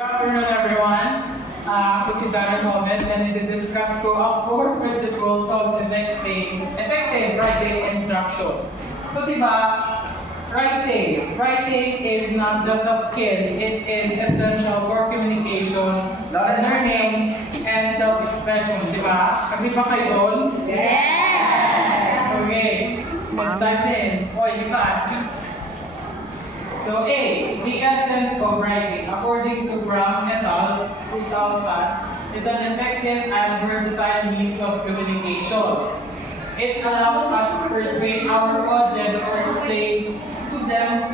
Good afternoon, everyone. Ako si Darren Gomez and i-discuss ko ang 4 principles of effective writing instruction. So, diba, writing is not just a skill, it is essential for communication, learning, and self-expression, diba? Agree ba kayo doon? Yes! Okay, let's dive in. Oy, diba? So A, the essence of writing, according to Graham et al., 2000, is an effective and versatile means of communication. It allows us to persuade our audience or explain to them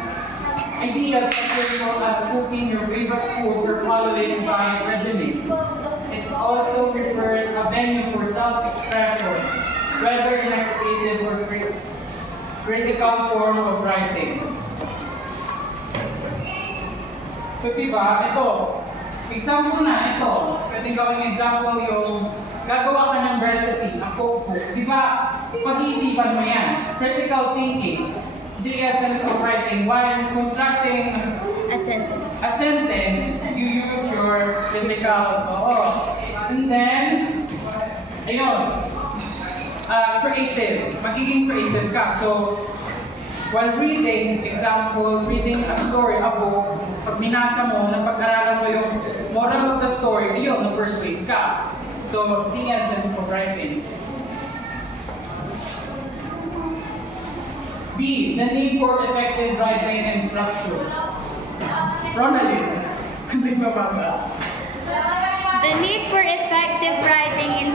ideas as simple as cooking your favorite foods or following a diet regimen. It also refers a venue for self-expression, whether in a creative or critical form of writing. So, diba, ito, example na, ito, pwedeng gawing example yung gagawa ka ng recipe, a cookbook. Diba, pag-iisipan mo yan. Critical thinking, the essence of writing. While constructing a sentence, you use your critical, and then, ayun, creative, magiging creative ka. So, while reading, example, reading a story, a book, pag minasa mo, napag-aralan mo yung moral of the story, yun, na-persuade ka. So, the essence of writing. B, the need for effective writing instruction. Ronaldin, hindi mabasa. The need for effective writing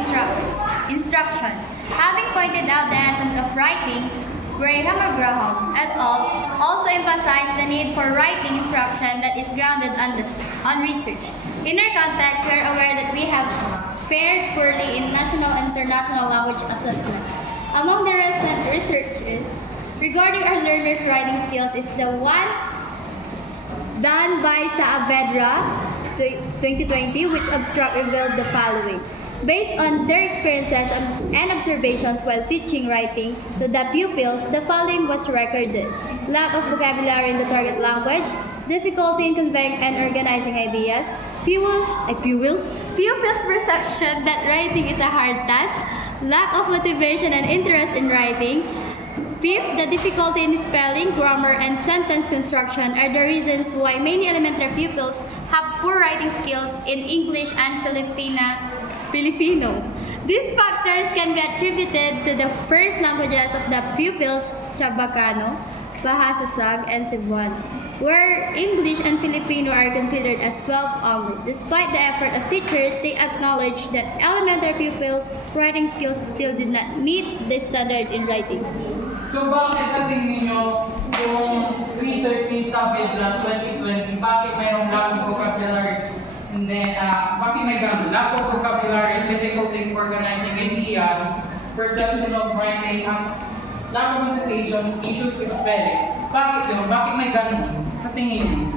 instruction. Having pointed out the essence of writing, Graham et al. Also emphasized the need for writing instruction that is grounded on research. In our context, we are aware that we have fared poorly in national and international language assessments. Among the recent researches regarding our learners' writing skills is the one done by Saavedra 2020, which revealed the following. Based on their experiences and observations while teaching writing to the pupils, the following was recorded: lack of vocabulary in the target language, difficulty in conveying and organizing ideas, pupils' perception that writing is a hard task, lack of motivation and interest in writing. Fifth, the difficulty in spelling, grammar, and sentence construction are the reasons why many elementary pupils have poor writing skills in English and Filipino. These factors can be attributed to the first languages of the pupils, Chabacano, Bahasa-Sag, and Cebuano, where English and Filipino are considered as 12 only. Despite the effort of teachers, they acknowledge that elementary pupils' writing skills still did not meet the standard in writing. So bakit sa tingin nyo yung research ni Saavedra 2020, bakit mayroong lack of vocabulary? And then, bakit may ganun? Lack of vocabulary, difficulty in organizing ideas, perception of writing as lack of motivation, issues with spelling. Bakit yun? Bakit may ganun? Sa tingin nyo?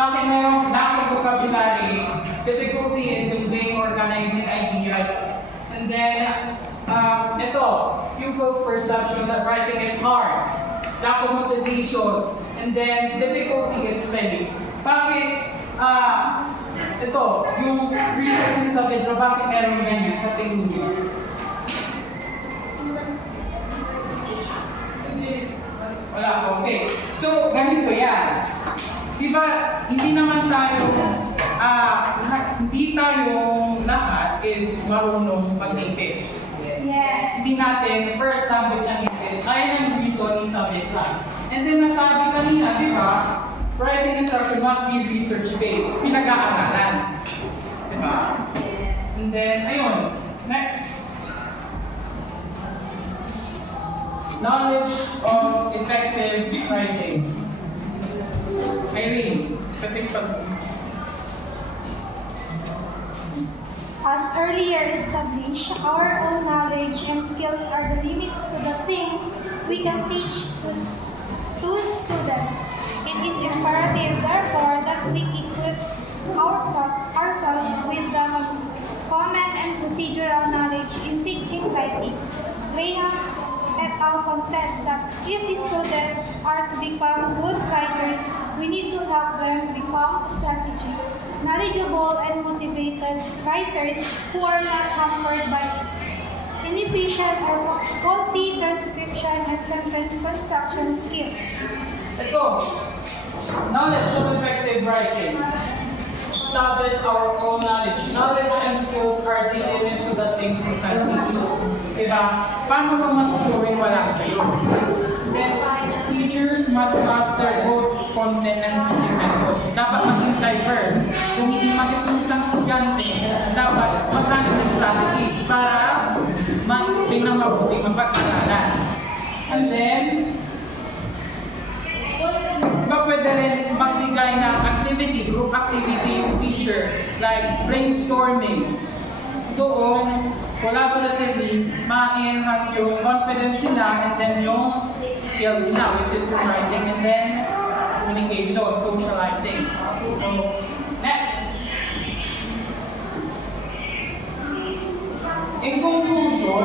Bakit mayroong lack of vocabulary, difficulty in conveying organizing ideas, and then, pupils' perception that writing is hard, lack of motivation, and then difficulty in spelling. Bakit, yung research ni Saavedra, bakit meron ganyan sa tingin niyo? Wala, okay. So, ganito yan. Diba, hindi naman tayo, hindi tayong lahat is marunong mag-English. Yes. Hindi natin first language ang English. Ayan ang reason ni Saavedra. And then nasabi kanina, di ba, writing instruction must be research-based. Pinag-aaralan. Di ba? And then, ayun. Next. Knowledge of effective writing. Irene, kating pa. As earlier established, our own knowledge and skills are the limits to the things we can teach to students. It is imperative, therefore, that we equip ourselves with the common and procedural knowledge in teaching writing. Graham et ang content that if the students are to become good writers, we need to help them become strategic, knowledgeable, and motivated writers who are not hampered by inefficient or faulty transcription and sentence construction skills. Ito, knowledge of effective writing. Establish our own knowledge. Knowledge and skills are the elements of the things we can teach. Diba? Paano mo matuturing wala sa'yo? Then, teachers must master both content and teaching methods. Dapat maging diverse. Kung hindi mag-isang estudyante, dapat maghanap ng strategies para ma-explain ng mabuting mapag-aralan. And then, pwede rin magbigay ng activity, group activity yung teacher, like brainstorming. Doon, collaboratively, ma-enhance yung confidence nila and then yung skills nila, which is writing and then communication, socializing. So, next. In conclusion,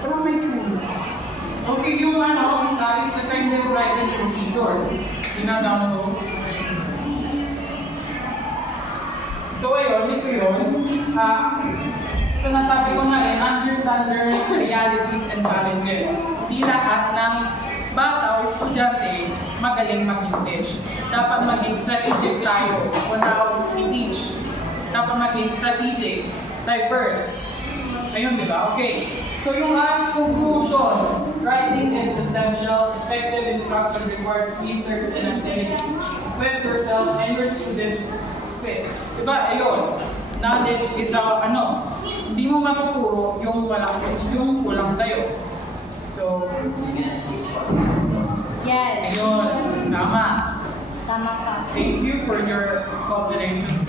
parang may okay, yung isa is effective writing procedures. Dina-download. So ayun, ito yun. Ito nasabi ko na rin, understand learners, realities, and challenges. Di lahat ng bata o estudyante magaling mag-English. Dapat maging strategic tayo on how we teach. Dapat maging strategic, diverse. Ayun, di ba? Okay. So yung last conclusion, writing is essential. Effective instruction requires research and activity. Equip yourself and your student speak. Diba? Ayun. Knowledge is hindi mo matuturo yung kulang sa'yo. So, Yes. ayun. Tama. Tama ka. Thank you for your cooperation.